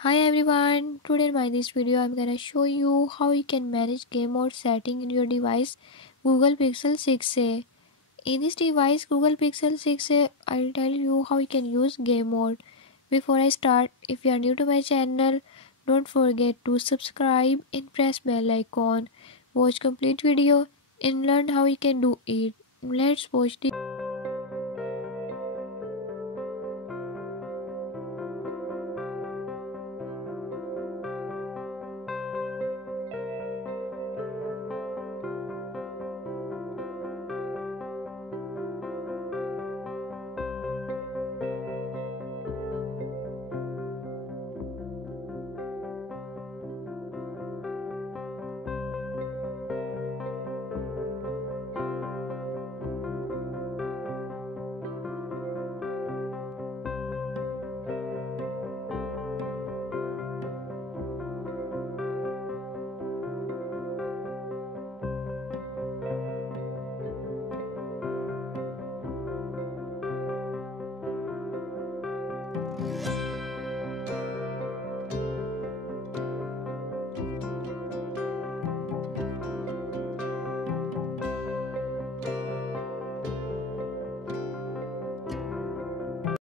Hi everyone, today in this video I'm gonna show you how you can manage game mode setting in your device Google Pixel 6a. In this device Google Pixel 6a, I'll tell you how you can use game mode. Before I start, if you are new to my channel, don't forget to subscribe and press bell icon. Watch complete video and learn how you can do it. Let's watch the